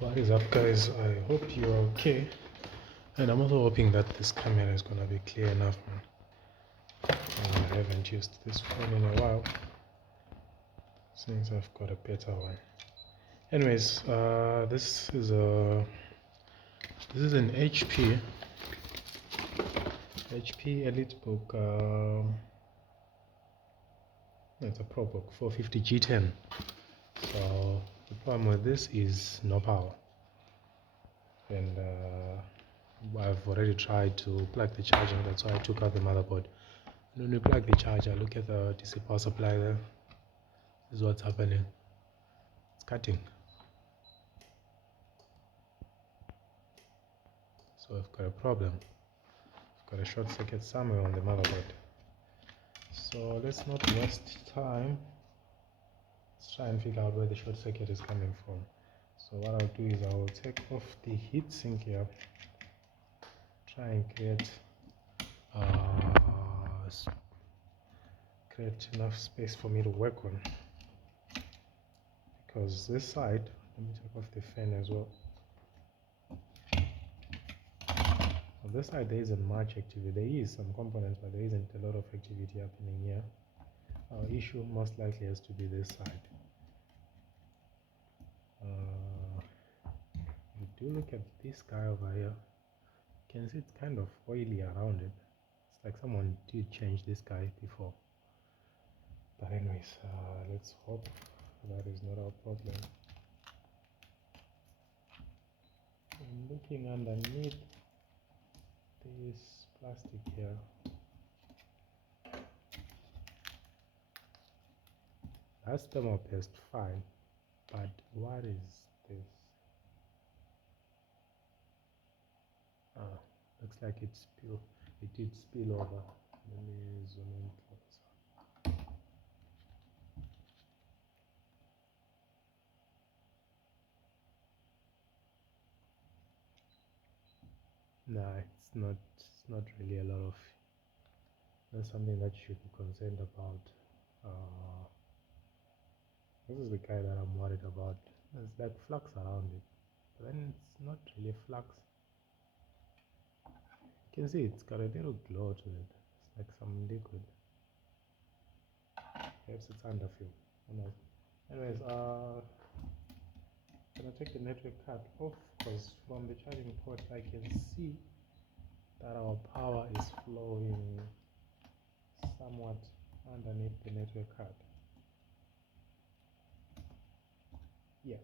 What is up, guys? I hope you're okay, and I'm also hoping that this camera is gonna be clear enough, man. I haven't used this phone in a while since I've got a better one. Anyways, this is an HP EliteBook. It's a Probook 450 G10. So the problem with this is no power, and I've already tried to plug the charger. That's why I took out the motherboard. When you plug the charger, look at the DC power supply there. This is what's happening. It's cutting. So I've got a problem. I've got a short circuit somewhere on the motherboard. So let's not waste time. Let's try and figure out where the short circuit is coming from. So what I'll do is I will take off the heatsink here. Try and create enough space for me to work on, because this side, let me take off the fan as well. On this side there isn't much activity. There is some components, but there isn't a lot of activity happening here. Our issue most likely has to be this side. If you do look at this guy over here, you can see it's kind of oily around it. It's like someone did change this guy before. But anyways, let's hope that is not our problem. I'm looking underneath this plastic here. That's thermopest, fine, but what is this? Looks like it did spill over. Let me zoom in closer. Nah, it's not really a lot of, that's something that you should be concerned about. This is the guy that I'm worried about. There's like flux around it, but then it's not really flux. You can see it's got a little glow to it. It's like some liquid. Perhaps it's underfill. Anyways, I'm gonna take the network card off, because from the charging port I can see that our power is flowing somewhat underneath the network card. Yeah,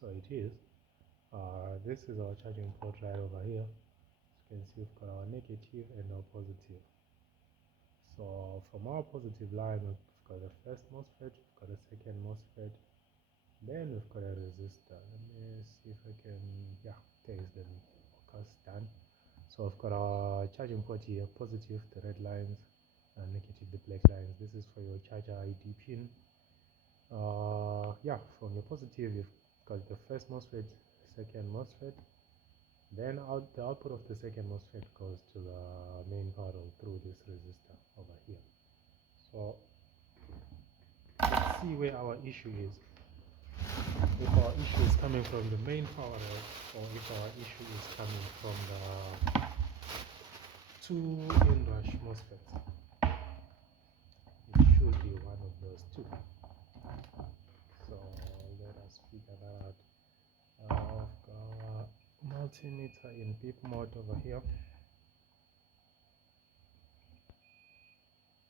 so it is. This is our charging port right over here. As you can see, we've got our negative and our positive. So from our positive line, we've got the first MOSFET, we've got the second MOSFET, then we've got a resistor. Let me see if I can, yeah, there is the focus done. So I've got our charging port here, positive, the red lines, and negative, the black lines. This is for your charger ID pin. Yeah, from your positive, you've got the first MOSFET, second MOSFET, then the output of the second MOSFET goes to the main power through this resistor over here. So let's see where our issue is. If our issue is coming from the main power rail, or if our issue is coming from the two inrush MOSFETs. It should be one of those two. So let us figure that out. I've got multimeter in beep mode over here.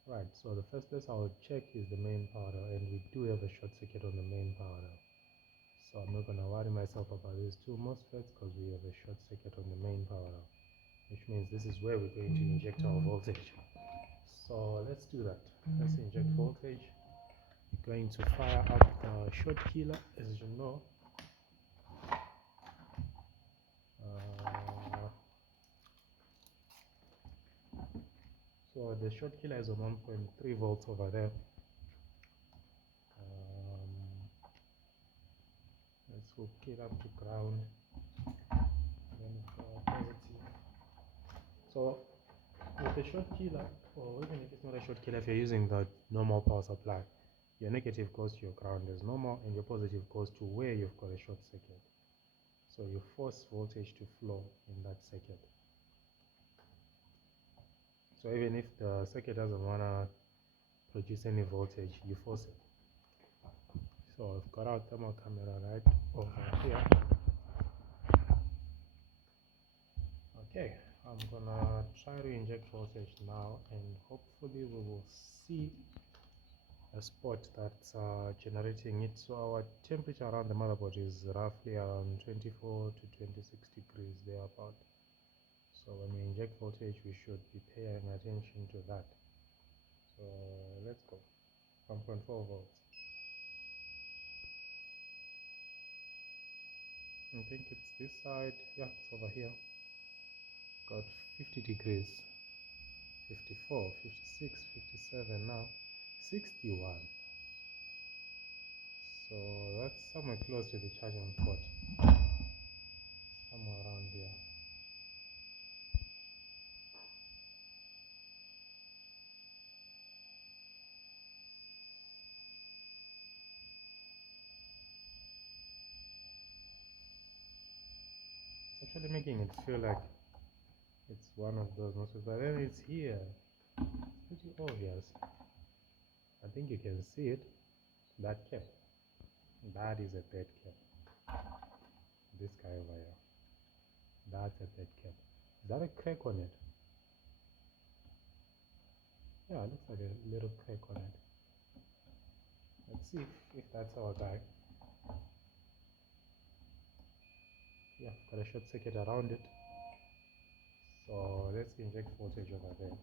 Right, so the first place I'll check is the main power rail, and we do have a short circuit on the main power rail. So I'm not going to worry myself about these two MOSFETs, because we have a short circuit on the main power rail, which means this is where we're going to inject our voltage. So let's do that. Let's inject voltage. We're going to fire up the short killer, as you know. So the short killer is on 1.3 volts over there. Let's hook it up to ground. Then positive. So with the short killer, or even if it's not a short killer, if you're using the normal power supply, your negative goes to your ground as normal, and your positive goes to where you've got a short circuit. So you force voltage to flow in that circuit. So even if the circuit doesn't want to produce any voltage, you force it. So I've got our thermal camera right over here. Okay, I'm gonna try to inject voltage now, and hopefully we will see a spot that's generating it. So our temperature around the motherboard is roughly around 24 to 26 degrees thereabout. So when we inject voltage, we should be paying attention to that. So let's go. 1.4 volts. I think it's this side. Yeah, it's over here. Got 50 degrees. 54, 56, 57 now. 61. So that's somewhere close to the charging port. Somewhere around here. It's actually making it feel like it's one of those notches, but then it's here. It's pretty obvious. I think you can see it. That cap. That is a dead cap. This guy over here. That's a dead cap. Is that a crack on it? Yeah, it looks like a little crack on it. Let's see if that's our guy. Yeah, got a short circuit around it. So let's inject voltage over there.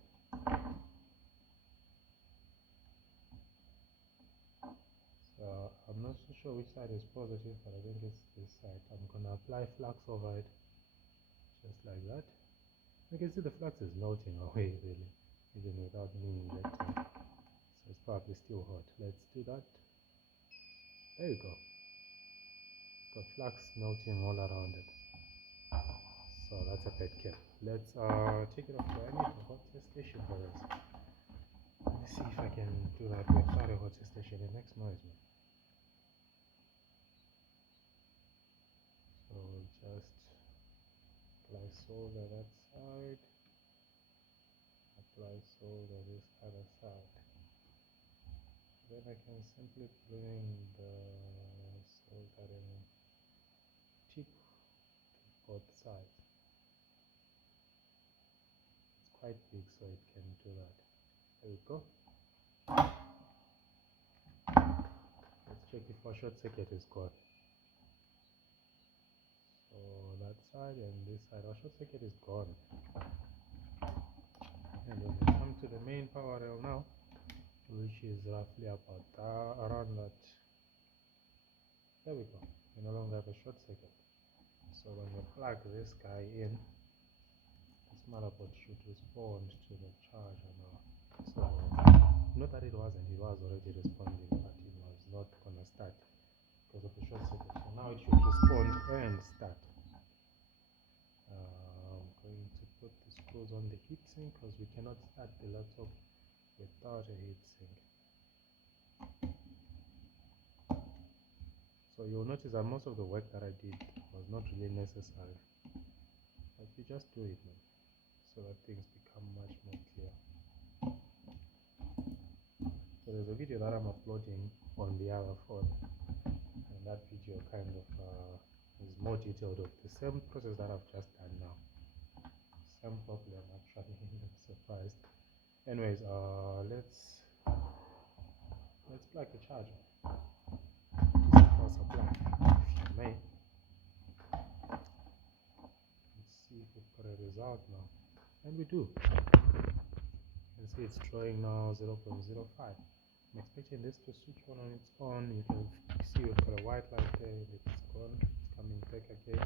So I'm not so sure which side is positive, but I think it's this side. I'm gonna apply flux over it, just like that. You can see the flux is melting away really, even without me injecting. So it's probably still hot. Let's do that. There you go. Got flux melting all around it. So that's a bad cap. Let's take it off. I need a hot test station for this. Let me see if I can do that without a hot test station. It makes noise, man. So just apply solder that side, apply solder this other side. Then I can simply bring the soldering tip to both sides. It's quite big, so it can do that. There we go. Let's check if our short circuit is gone. So that side and this side, our short circuit is gone. And when we come to the main power rail now, which is roughly about around that. There we go. We no longer have a short circuit. So when we plug this guy in, this motherboard should respond to the charger now. So not that it was already responding, but it was not gonna start because of the short circuit. So now it should respond and start. I'm going to put the screws on the heatsink because we cannot start the laptop without a heatsink. So you'll notice that most of the work that I did was not really necessary, but you just do it, man, so that things become much more clear. So there's a video that I'm uploading on the other phone, and that video kind of is more detailed of the same process that I've just done now. Same problem actually. I'm surprised. Anyways, let's plug the charger. Power supply, if you may. Let's see if we've got a result now, and we do. You can see it's drawing now 0.05. I'm expecting this to switch on its own. You can see we've got a white light there. It's gone. It's coming back again.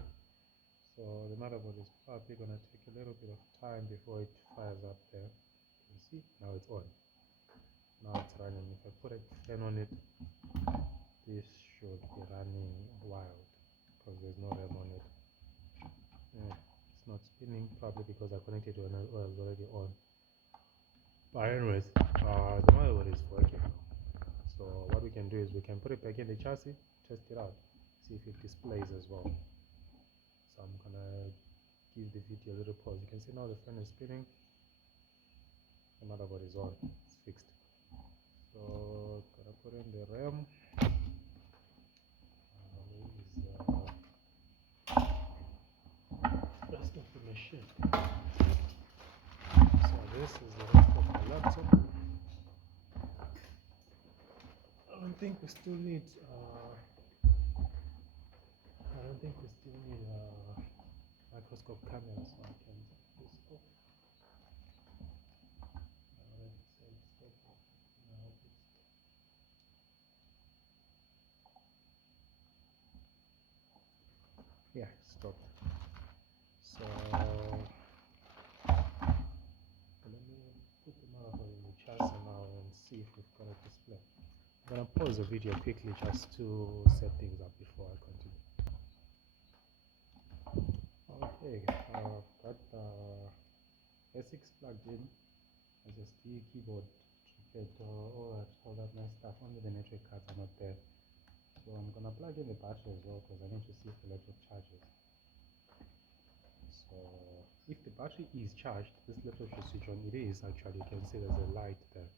So the motherboard is probably going to take a little bit of time before it fires up there. You can see now it's on. Now it's running. If I put a fan on it, this should be running wild because there's no RAM on it. It's not spinning, probably because I connected to another oil already on. But anyways, the motherboard is working. So what we can do is we can put it back in the chassis, test it out, see if it displays as well. So I'm gonna give the video a little pause. You can see now the fan is spinning. The motherboard is on, it's fixed. So gonna put in the RAM. Rest of the machine. So this is the rest of the laptop. I don't think we still need microscope camera, so I can take this off. Yeah, stop. So let me put the motherboard in the chassis now and see if we've got a display. I'm gonna pause the video quickly just to set things up before I continue. Okay, got the S6 plugged in, SSD, keyboard, triplet, all that nice stuff. Only the network cards are not there. So I'm gonna plug in the battery as well because I need to see if the laptop charges. So if the battery is charged, this laptop should switch on. It is actually, you can see there's a light there.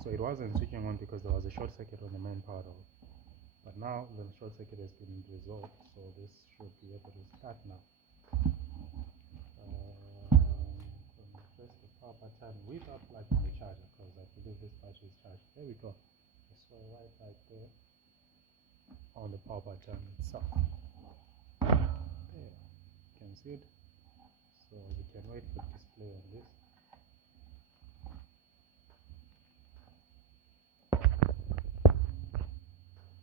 So it wasn't switching on because there was a short circuit on the main power door. But now the short circuit has been resolved, so this should be able to start now. Press the power button without plugging the charger because I believe this battery is charged. There we go. I saw right there on the power button itself. There, you can see it. So we can wait for the display on this.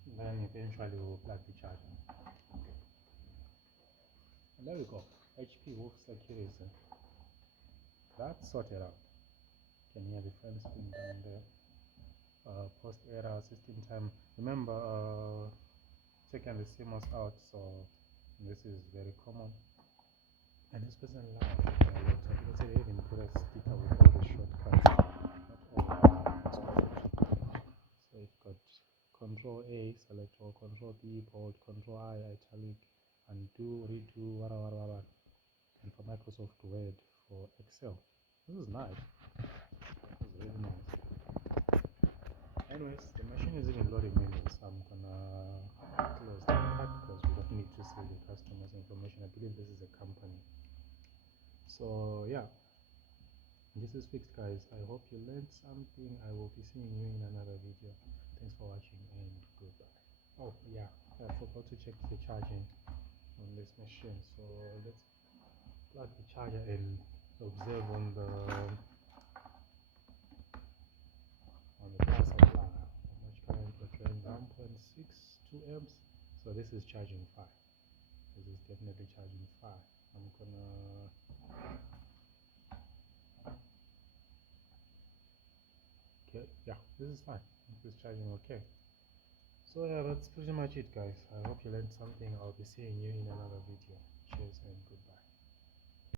And then eventually we'll plug the charger. And there we go. HP Wolf Security. That's sorted out. You can hear the fan spin down there. Post error system time. Remember, taking the CMOS out, so this is very common. And this person live. You can see they even put a sticker with all the shortcuts. Not all. So you've got Control A, select all, Control B, bold, Control I, italic, undo, redo, whatever. And for Microsoft Word, for Excel. This is nice. This is really nice. Anyways, the machine is even loading menus, so I'm gonna close the part because we don't need to see the customer's information. I believe this is a company. So yeah, this is fixed, guys. I hope you learned something. I will be seeing you in another video. Thanks for watching and goodbye. Oh yeah, I forgot to check the charging on this machine, so let's plug the charger and observe on the power supply how much current we're drawing. 1.62 amps. So this is charging 5. This is definitely charging 5. I'm gonna okay, yeah, this is fine. This is charging okay. So yeah, that's pretty much it, guys. I hope you learned something. I'll be seeing you in another video. Cheers and goodbye.